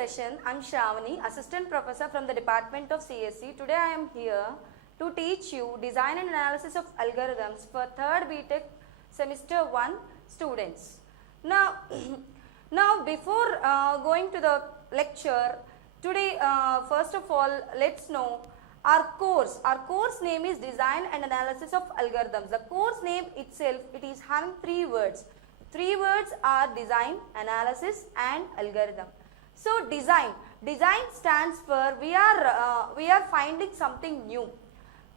session. I'm Shravani, Assistant Professor from the Department of CSE. Today I am here to teach you Design and Analysis of Algorithms for 3rd BTech Semester 1 students. Now, before going to the lecture, today first of all let's know our course. Our course name is Design and Analysis of Algorithms. The course name itself, it is having 3 words. 3 words are design, analysis and algorithm. So design stands for we are finding something new.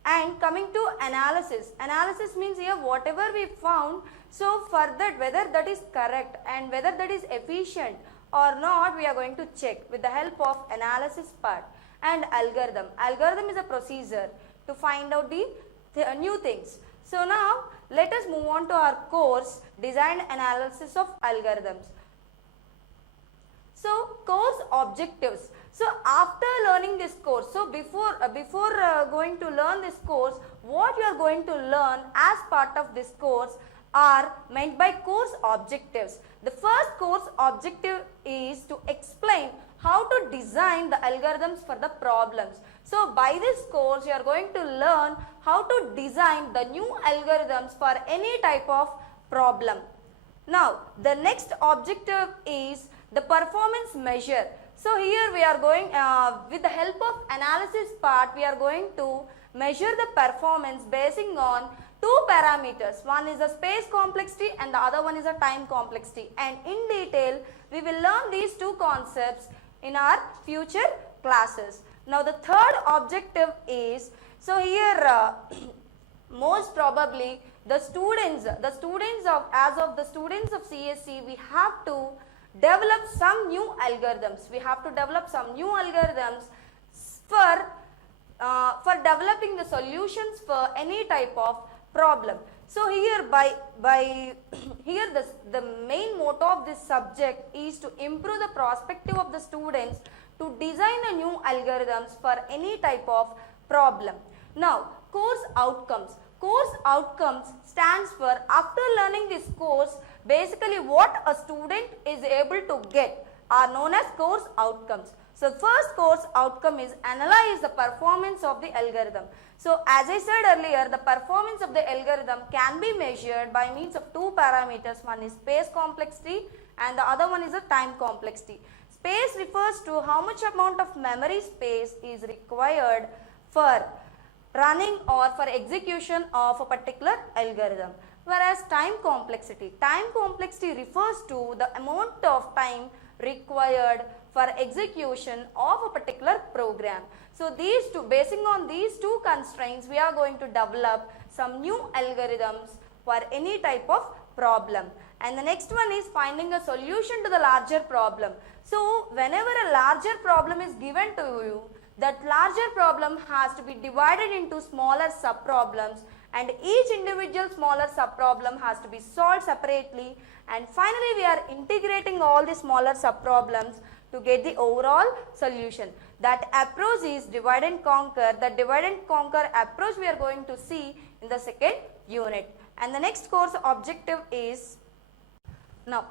And coming to analysis means here whatever we found, so for that whether that is correct and whether that is efficient or not, we are going to check with the help of analysis part. And algorithm is a procedure to find out the new things. So now let us move on to our course Design Analysis of Algorithms. So course objectives. So after learning this course, so before going to learn this course, what you are going to learn as part of this course are meant by course objectives. The first course objective is to explain how to design the algorithms for the problems. So by this course you are going to learn how to design the new algorithms for any type of problem. Now the next objective is the performance measure. So here we are going with the help of analysis part, we are going to measure the performance basing on 2 parameters. One is the space complexity and the other one is the time complexity. And in detail we will learn these 2 concepts in our future classes. Now the third objective is, so here most probably the students of CSE, we have to develop some new algorithms. We have to develop some new algorithms for developing the solutions for any type of problem. So here the main motto of this subject is to improve the perspective of the students to design the new algorithms for any type of problem. Now course outcomes. Course outcomes stands for, after learning this course, basically what a student is able to get are known as course outcomes. So first course outcome is analyze the performance of the algorithm. So as I said earlier, the performance of the algorithm can be measured by means of 2 parameters. One is space complexity and the other one is the time complexity. Space refers to how much amount of memory space is required for running or for execution of a particular algorithm. Whereas time complexity refers to the amount of time required for execution of a particular program. So these two, basing on these 2 constraints, we are going to develop some new algorithms for any type of problem. And the next one is finding a solution to the larger problem. So whenever a larger problem is given to you, that larger problem has to be divided into smaller sub-problems, and each individual smaller sub-problem has to be solved separately, and finally we are integrating all the smaller sub-problems to get the overall solution. That approach is divide and conquer. The divide and conquer approach we are going to see in the second unit. And the next course objective is, now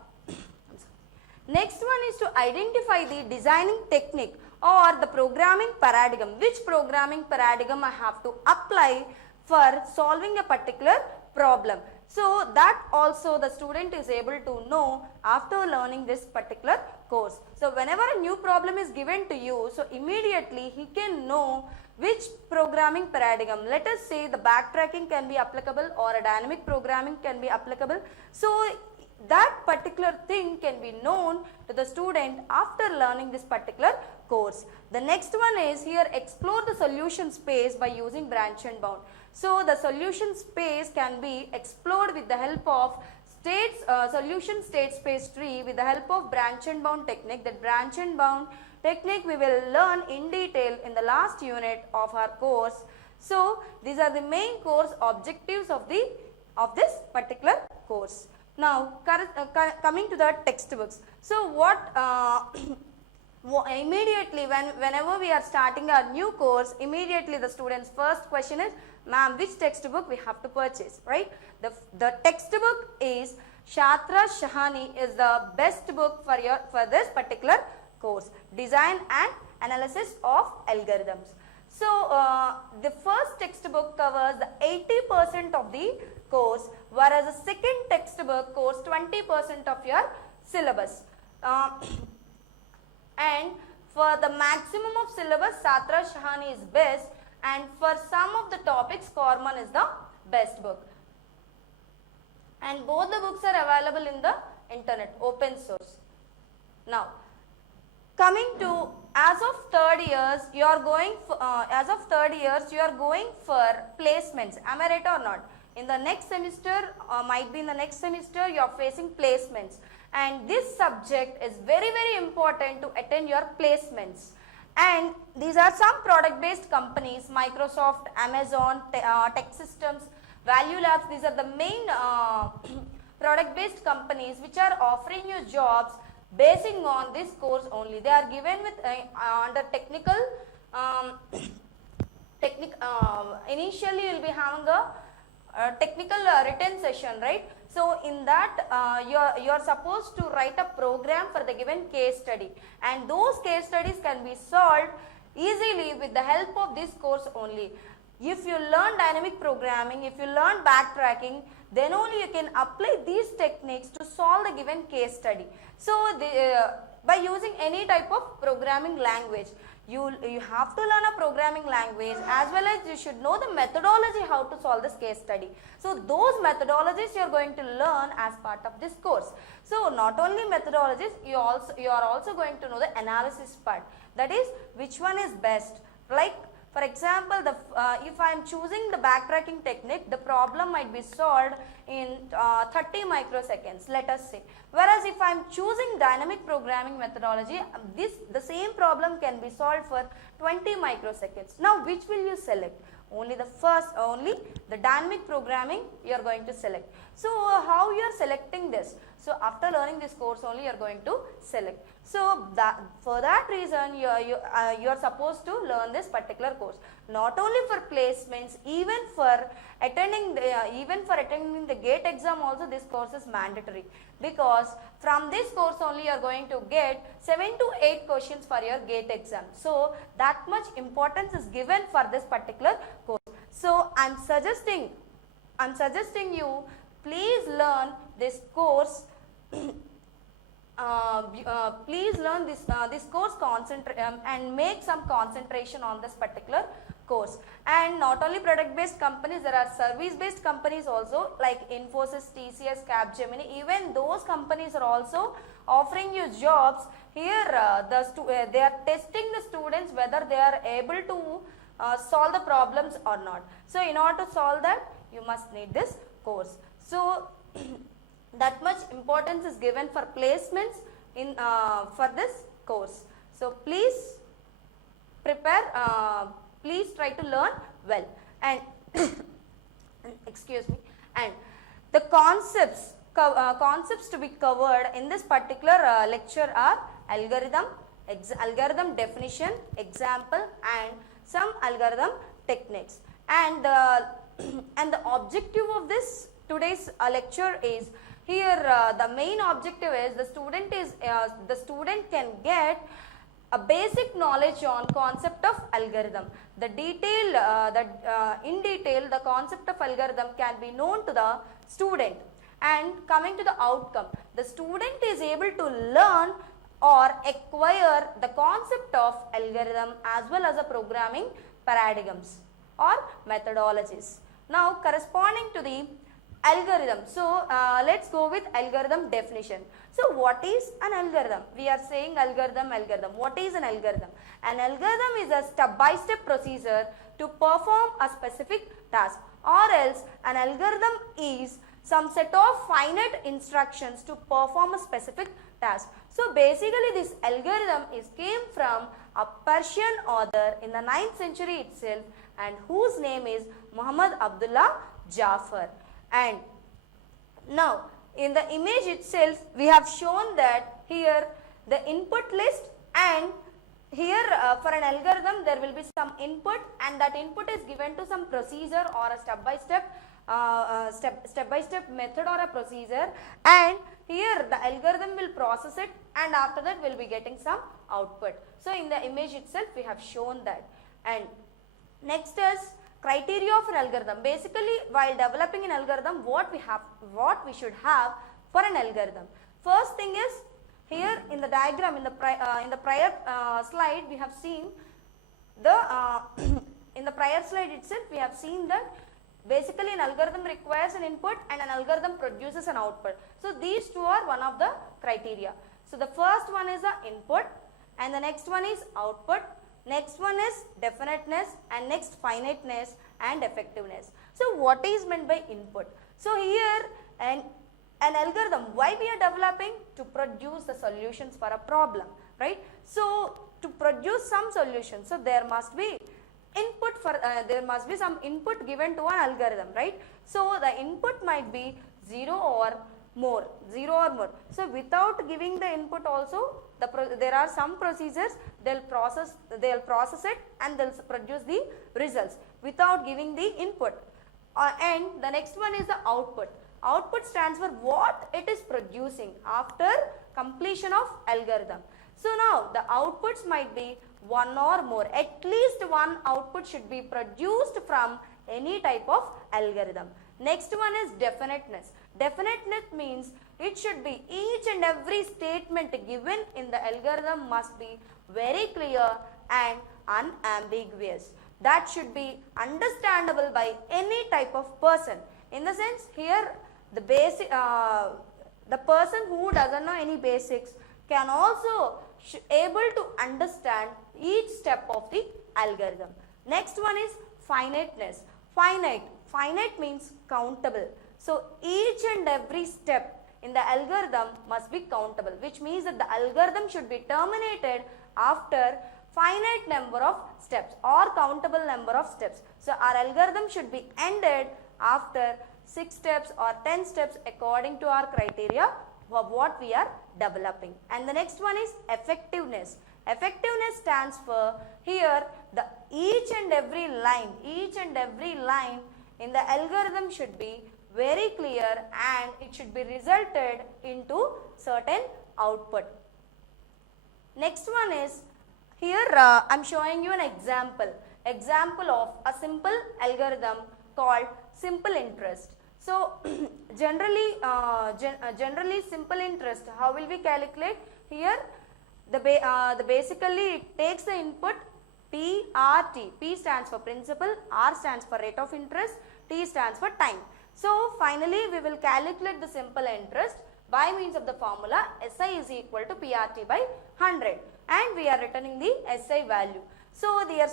next one is to identify the designing technique or the programming paradigm. Which programming paradigm I have to apply for solving a particular problem. So that also the student is able to know after learning this particular course. So whenever a new problem is given to you, so immediately he can know which programming paradigm. Let us say the backtracking can be applicable or a dynamic programming can be applicable. So that particular thing can be known to the student after learning this particular course. The next one is here, explore the solution space by using branch and bound. So the solution space can be explored with the help of solution state space tree with the help of branch and bound technique. That branch and bound technique we will learn in detail in the last unit of our course. So these are the main course objectives of this particular course. Now coming to the textbooks. So what immediately whenever we are starting our new course, immediately the students' first question is, ma'am, which textbook we have to purchase, right? The textbook is Shatra Shahani is the best book for this particular course, design and analysis of algorithms. So the first textbook covers the 80% of the course, whereas the second textbook covers 20% of your syllabus. And for the maximum of syllabus, Satra Shahani is best, and for some of the topics, Corman is the best book. And both the books are available in the internet, open source. Now, coming to as of third years, you are going for, placements. Am I right or not? In the next semester, might be in the next semester, you are facing placements. And this subject is very, very important to attend your placements. And these are some product based companies, Microsoft, Amazon, Tech Systems, Value Labs. These are the main product based companies which are offering you jobs basing on this course only. They are given with under technical, initially you will be having a technical written session, right? So in that you are supposed to write a program for the given case study, and those case studies can be solved easily with the help of this course only. If you learn dynamic programming, if you learn backtracking, then only you can apply these techniques to solve the given case study. So by using any type of programming language, you have to learn a programming language, as well as you should know the methodology how to solve this case study. So those methodologies you are going to learn as part of this course. So not only methodologies, you are also going to know the analysis part, that is which one is best. Like for example, if I am choosing the backtracking technique, the problem might be solved in 30 microseconds, let us say. Whereas if I am choosing dynamic programming methodology, the same problem can be solved for 20 microseconds. Now which will you select? Only the dynamic programming you are going to select. So how you are selecting this? So after learning this course only you are going to select. So for that reason you are supposed to learn this particular course. Not only for placements, even for attending the GATE exam also this course is mandatory, because from this course only you are going to get 7 to 8 questions for your GATE exam. So that much importance is given for this particular course. So I am suggesting you please learn this course. Please learn this course and make some concentration on this particular course. And not only product based companies, there are service based companies also, like Infosys, TCS, Capgemini. Even those companies are also offering you jobs. Here they are testing the students whether they are able to solve the problems or not. So in order to solve that, you must need this course. So that much importance is given for placements in for this course. So please prepare, please try to learn well. And excuse me, and the concepts to be covered in this particular lecture are algorithm definition, example, and some algorithm techniques. And the objective of this today's lecture is, here the main objective is the student can get a basic knowledge on concept of algorithm. In detail the concept of algorithm can be known to the student. And coming to the outcome, the student is able to learn or acquire the concept of algorithm as well as the programming paradigms or methodologies. Now corresponding to the algorithm. So let's go with algorithm definition. So what is an algorithm? We are saying algorithm. What is an algorithm? An algorithm is a step-by-step procedure to perform a specific task, or else an algorithm is some set of finite instructions to perform a specific task. So basically this algorithm came from a Persian author in the 9th century itself, and whose name is Muhammad Abdullah Jafar. And now in the image itself we have shown that here the input list, and here for an algorithm there will be some input, and that input is given to some procedure or a step-by-step method or a procedure, and here the algorithm will process it, and after that we will be getting some output. So in the image itself we have shown that. And next is criteria of an algorithm. Basically, while developing an algorithm, what we should have for an algorithm. First thing is, here in the diagram, in the prior slide we have seen the in the prior slide itself we have seen that basically an algorithm requires an input and an algorithm produces an output. So these two are one of the criteria. So the first one is the input and the next one is output, next one is definiteness and next finiteness and effectiveness. So what is meant by input? So here an algorithm, why we are developing? To produce the solutions for a problem, right? So to produce some solutions, so there must be input for there must be some input given to an algorithm, right? So the input might be 0 or more. So without giving the input also, there are some procedures, they'll process it and they'll produce the results without giving the input. And the next one is the output. Output stands for what it is producing after completion of algorithm. So now the outputs might be one or more. At least one output should be produced from any type of algorithm. Next one is definiteness. Definiteness means it should be each and every statement given in the algorithm must be very clear and unambiguous. That should be understandable by any type of person. In the sense, here the basic, the person who doesn't know any basics can also able to understand each step of the algorithm. Next one is finiteness. Finite means countable. So each and every step in the algorithm must be countable, which means that the algorithm should be terminated after finite number of steps or countable number of steps. So our algorithm should be ended after 6 steps or 10 steps according to our criteria of what we are developing. And the next one is effectiveness. Effectiveness stands for here the each and every line in the algorithm should be very clear and it should be resulted into certain output. Next one is here I am showing you an example of a simple algorithm called simple interest. So generally simple interest, how will we calculate? Here the basically it takes the input P, R, T. P stands for principal, R stands for rate of interest, T stands for time. So finally we will calculate the simple interest by means of the formula SI is equal to PRT by 100 and we are returning the SI value. So here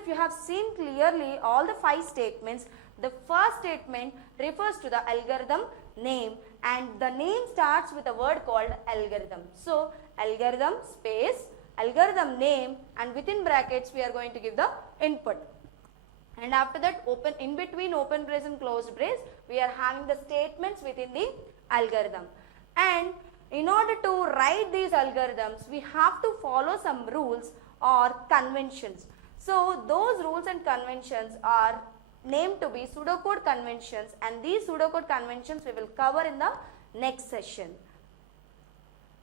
if you have seen clearly all the 5 statements, the first statement refers to the algorithm name and the name starts with a word called algorithm. So algorithm space algorithm name and within brackets we are going to give the input. And after that in between open brace and closed brace we are having the statements within the algorithm. And in order to write these algorithms we have to follow some rules or conventions. So those rules and conventions are named to be pseudocode conventions and these pseudocode conventions we will cover in the next session.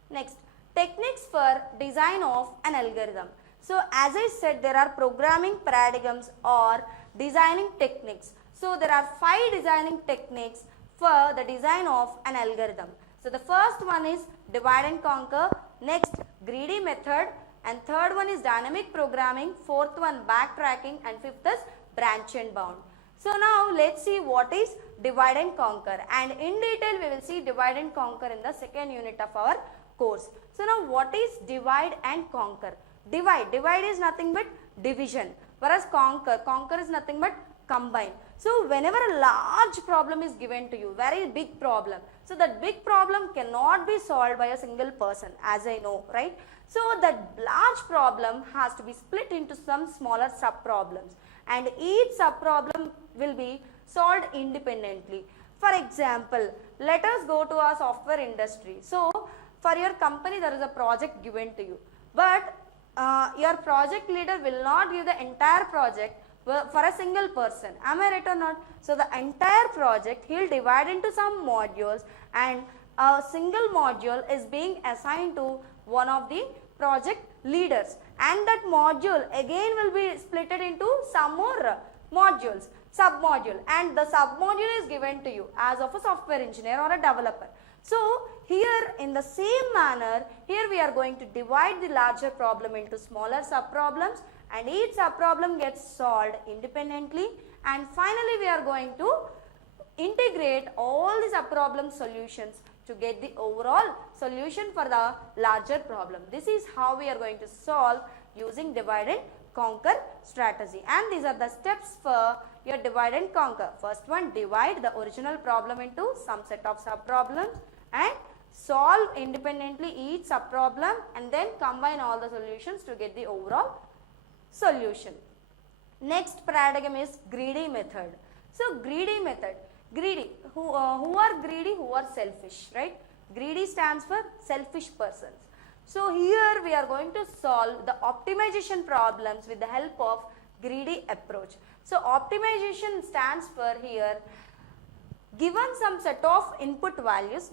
Next, techniques for design of an algorithm. So as I said, there are programming paradigms or designing techniques. So there are 5 designing techniques for the design of an algorithm. So the first one is divide and conquer, next greedy method, and third one is dynamic programming, fourth one backtracking, and fifth is branch and bound. So now let's see what is divide and conquer, and in detail we will see divide and conquer in the second unit of our course. So now what is divide and conquer? Divide is nothing but division, whereas conquer is nothing but combine. So whenever a large problem is given to you, very big problem, so that big problem cannot be solved by a single person, as I know, right? So that large problem has to be split into some smaller sub problems and each sub problem will be solved independently. For example, let us go to our software industry. So for your company there is a project given to you, but your project leader will not give the entire project for a single person. Am I right or not? So the entire project he will divide into some modules and a single module is being assigned to one of the project leaders, and that module again will be splitted into some more modules, sub-module, and the sub-module is given to you as of a software engineer or a developer. So here in the same manner, here we are going to divide the larger problem into smaller sub-problems, and each sub-problem gets solved independently, and finally we are going to integrate all the sub-problem solutions to get the overall solution for the larger problem. This is how we are going to solve using divide and conquer strategy, and these are the steps for your divide and conquer. First one, divide the original problem into some set of sub-problems and solve independently each sub-problem, and then combine all the solutions to get the overall solution. Next paradigm is greedy method. So greedy method, greedy, who are greedy, who are selfish, right? Greedy stands for selfish persons. So here we are going to solve the optimization problems with the help of greedy approach. So optimization stands for here, given some set of input values,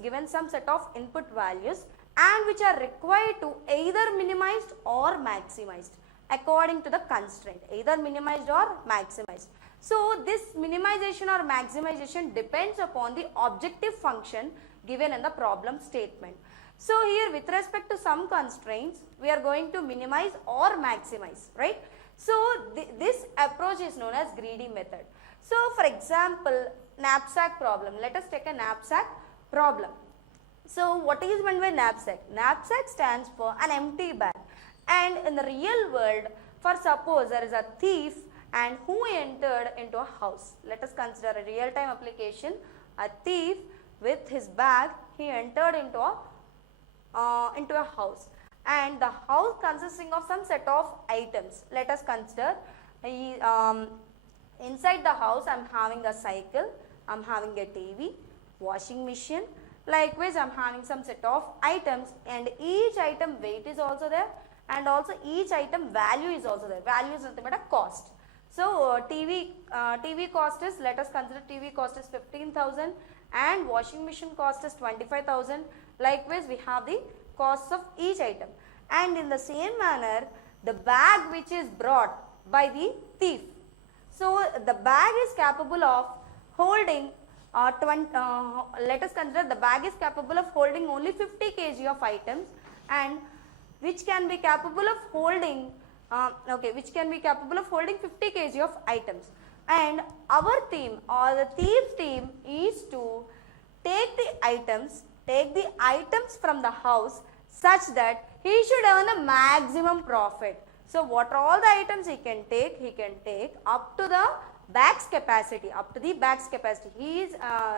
and which are required to either minimized or maximized according to the constraint, either minimized or maximized. So this minimization or maximization depends upon the objective function given in the problem statement. So here with respect to some constraints, we are going to minimize or maximize, right? So this approach is known as greedy method. So for example, knapsack problem. Let us take a knapsack problem. So what is meant by knapsack? Knapsack stands for an empty bag. And in the real world, for suppose there is a thief and who entered into a house. Let us consider a real-time application. A thief with his bag, he entered into a house, and the house consisting of some set of items. Let us consider inside the house I am having a cycle, I am having a TV, washing machine. Likewise, I am having some set of items, and each item weight is also there, and also each item value is also there. Value is nothing but a cost. So TV cost is, let us consider TV cost is 15,000 and washing machine cost is 25,000. Likewise, we have the costs of each item, and in the same manner the bag which is brought by the thief. So the bag is capable of holding let us consider the bag is capable of holding only 50 kg of items, and which can be capable of holding 50 kg of items. And our team or the thief's team is to take the items from the house such that he should earn a maximum profit. So what are all the items he can take up to the bag's capacity,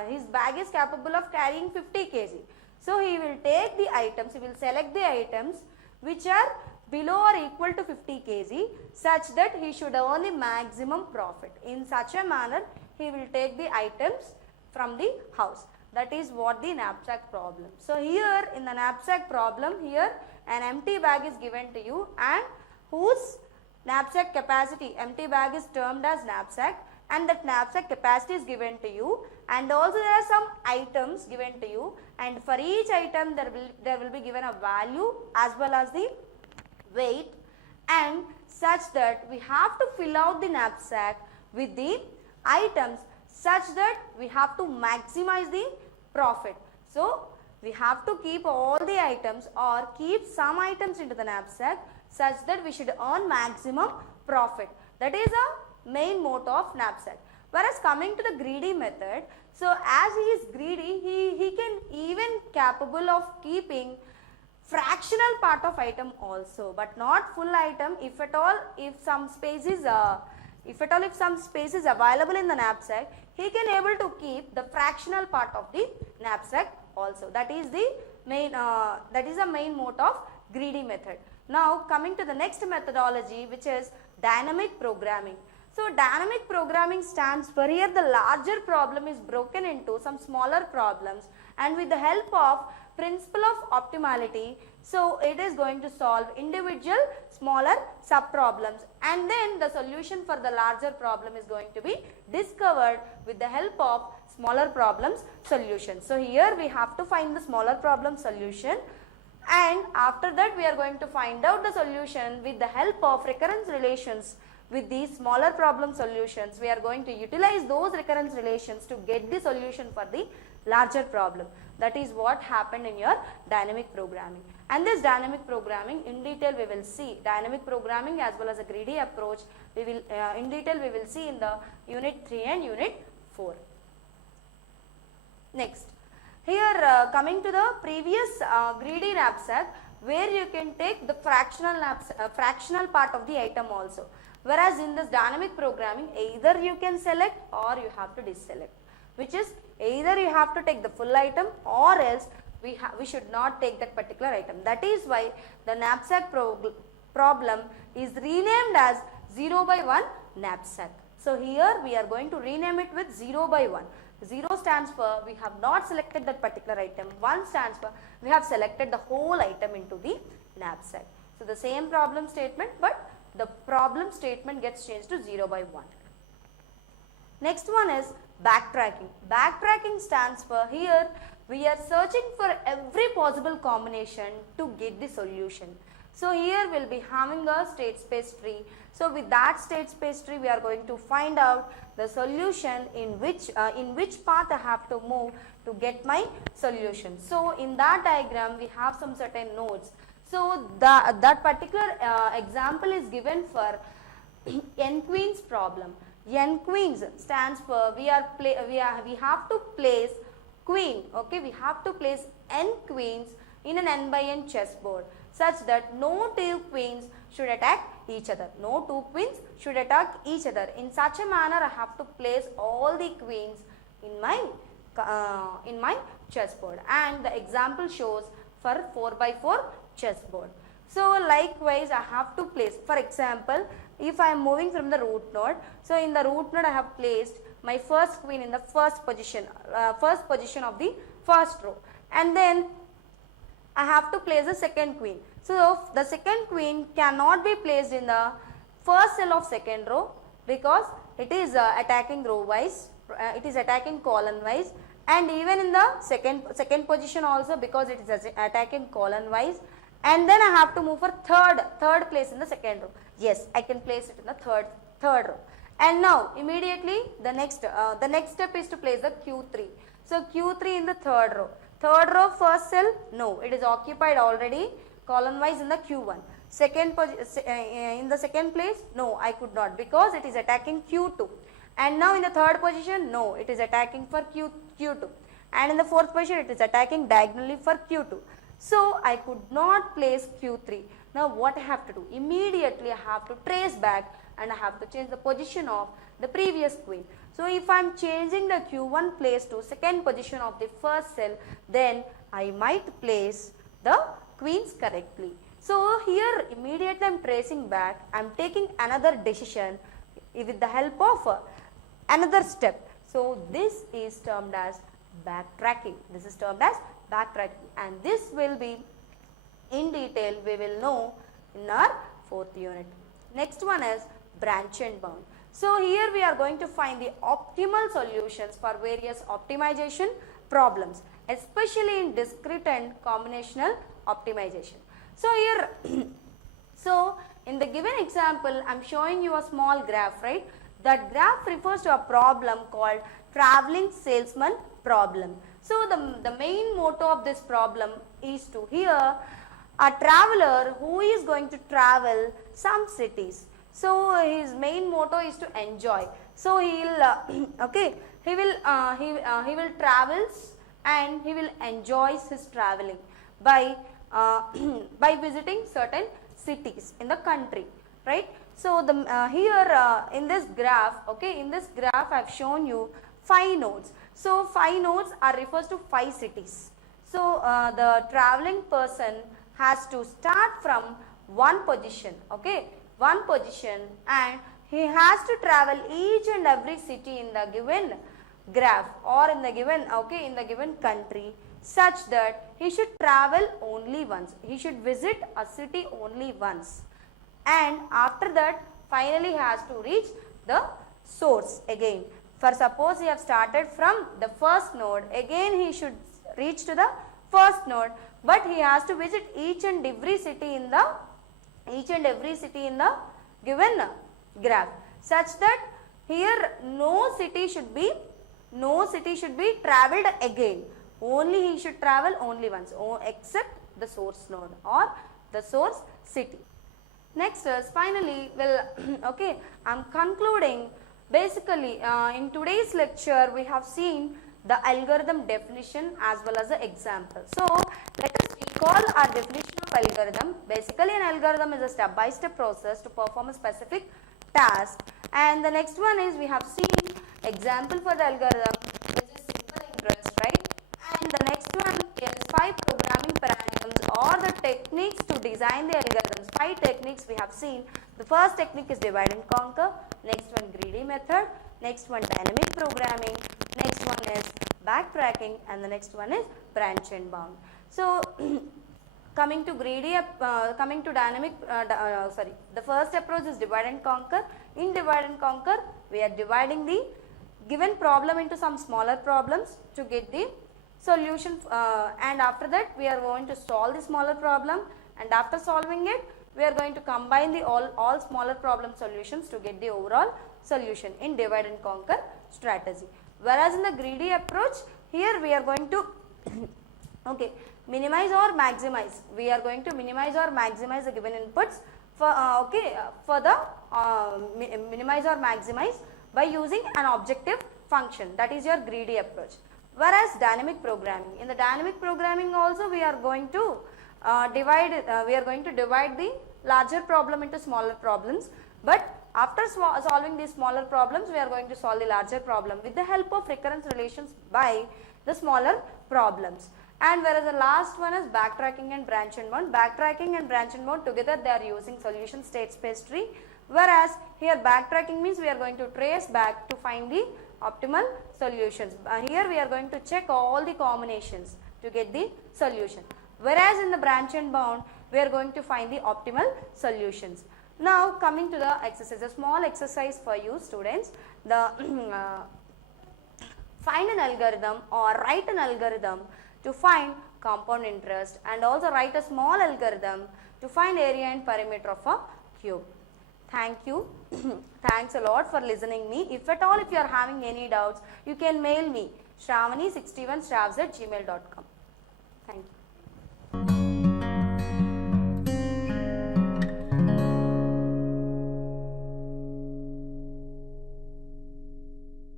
his bag is capable of carrying 50 kg. So he will take the items, he will select the items which are below or equal to 50 kg such that he should earn the maximum profit. In such a manner, he will take the items from the house. That is what the knapsack problem. So here in the knapsack problem, here an empty bag is given to you, and whose knapsack capacity, empty bag is termed as knapsack, and that knapsack capacity is given to you, and also there are some items given to you, and for each item there will be given a value as well as the weight, and such that we have to fill out the knapsack with the items such that we have to maximize the profit. So we have to keep all the items or keep some items into the knapsack such that we should earn maximum profit. That is a main motto of knapsack. Whereas coming to the greedy method, so as he is greedy, he can even capable of keeping fractional part of item also, but not full item. If some space is available in the knapsack, he can able to keep the fractional part of the knapsack also. That is the main motto of greedy method. Now coming to the next methodology, which is dynamic programming. So dynamic programming stands for, here the larger problem is broken into some smaller problems, and with the help of principle of optimality, so it is going to solve individual smaller sub problems, and then the solution for the larger problem is going to be discovered with the help of smaller problems solution. So here we have to find the smaller problem solution, and after that we are going to find out the solution with the help of recurrence relations. With these smaller problem solutions, we are going to utilize those recurrence relations to get the solution for the larger problem. That is what happened in your dynamic programming. And this dynamic programming in detail we will see. Dynamic programming as well as a greedy approach we will in detail we will see in the unit 3 and unit 4. Next, here coming to the previous greedy knapsack, where you can take the fractional part of the item also. Whereas in this dynamic programming, either you can select or you have to deselect, which is either you have to take the full item or else we should not take that particular item. That is why the knapsack problem is renamed as 0 by 1 knapsack. So here we are going to rename it with 0 by 1. 0 stands for we have not selected that particular item. 1 stands for we have selected the whole item into the knapsack. So the same problem statement, but the problem statement gets changed to 0 by 1. Next one is backtracking. Backtracking stands for here we are searching for every possible combination to get the solution. So here we will be having a state space tree. So with that state space tree we are going to find out the solution in which path I have to move to get my solution. So in that diagram we have some certain nodes. So that particular example is given for n queens problem. N queens stands for we have to place queen. Okay, we have to place n queens in an n by n chessboard such that no two queens should attack each other. No two queens should attack each other. In such a manner, I have to place all the queens in my chessboard. And the example shows for 4 by 4 chessboard. So likewise, I have to place. For example, if I am moving from the root node, so in the root node I have placed my first queen in the first position of the first row, and then I have to place the second queen. So the second queen cannot be placed in the first cell of second row because it is attacking row wise, it is attacking column wise, and even in the second position also because it is attacking column wise. And then I have to move for third place in the second row. Yes, I can place it in the third row. And now immediately the next step is to place the Q3. So Q3 in the third row. Third row first cell, no, it is occupied already column wise in the Q1. In the second place, no, I could not because it is attacking Q2. And now in the third position, no, it is attacking for Q2. And in the fourth position, it is attacking diagonally for Q2. So I could not place Q3. Now what I have to do? Immediately I have to trace back and I have to change the position of the previous queen. So if I am changing the Q1 place to second position of the first cell, then I might place the queens correctly. So here immediately I am tracing back, I am taking another decision with the help of another step. So this is termed as backtracking. This is termed as backtracking, and this will be in detail we will know in our 4th unit. Next one is branch and bound. So here we are going to find the optimal solutions for various optimization problems, especially in discrete and combinational optimization. So here, so in the given example, I am showing you a small graph, right? That graph refers to a problem called traveling salesman problem. So the main motto of this problem is to here a traveler who is going to travel some cities. So his main motto is to enjoy. So he will travels and he will enjoy his traveling by visiting certain cities in the country, right? So here in this graph, okay, in this graph I have shown you 5 nodes. So 5 nodes are refers to 5 cities. So the traveling person has to start from one position, okay, one position, and he has to travel each and every city in the given graph or in the given country, such that he should travel only once. He should visit a city only once, and after that finally he has to reach the source again. For suppose he have started from the first node, again he should reach to the first node, but he has to visit each and every city in the given graph, such that here no city should be travelled again. Only he should travel only once, except the source node or the source city. Next is finally, okay, I am concluding. Basically, in today's lecture, we have seen the algorithm definition as well as the example. So, let us recall our definition of algorithm. Basically, an algorithm is a step-by-step process to perform a specific task. And the next one is, we have seen example for the algorithm, which is simple interest, right? And the next one is 5 programming paradigms or the techniques to design the algorithms. 5 techniques we have seen. The first technique is divide and conquer, next one greedy method, next one dynamic programming, next one is backtracking, and the next one is branch and bound. So, coming to dynamic, the first approach is divide and conquer. In divide and conquer, we are dividing the given problem into some smaller problems to get the solution, and after that we are going to solve the smaller problem, and after solving it we are going to combine the all smaller problem solutions to get the overall solution in divide and conquer strategy. Whereas in the greedy approach, here we are going to okay, minimize or maximize. We are going to minimize or maximize the given inputs for minimize or maximize by using an objective function. That is your greedy approach. Whereas dynamic programming, in the dynamic programming also we are going to divide the larger problem into smaller problems, but after solving these smaller problems, we are going to solve the larger problem with the help of recurrence relations by the smaller problems. And whereas the last one is backtracking and branch and bound. Backtracking and branch and bound together, they are using solution state space tree, whereas here backtracking means we are going to trace back to find the optimal solutions. Here we are going to check all the combinations to get the solution, whereas in the branch and bound, we are going to find the optimal solutions. Now coming to the exercise, a small exercise for you students. The find an algorithm or write an algorithm to find compound interest, and also write a small algorithm to find area and perimeter of a cube. Thank you. Thanks a lot for listening me. If at all, if you are having any doubts, you can mail me shravani61shravs@gmail.com. Thank you.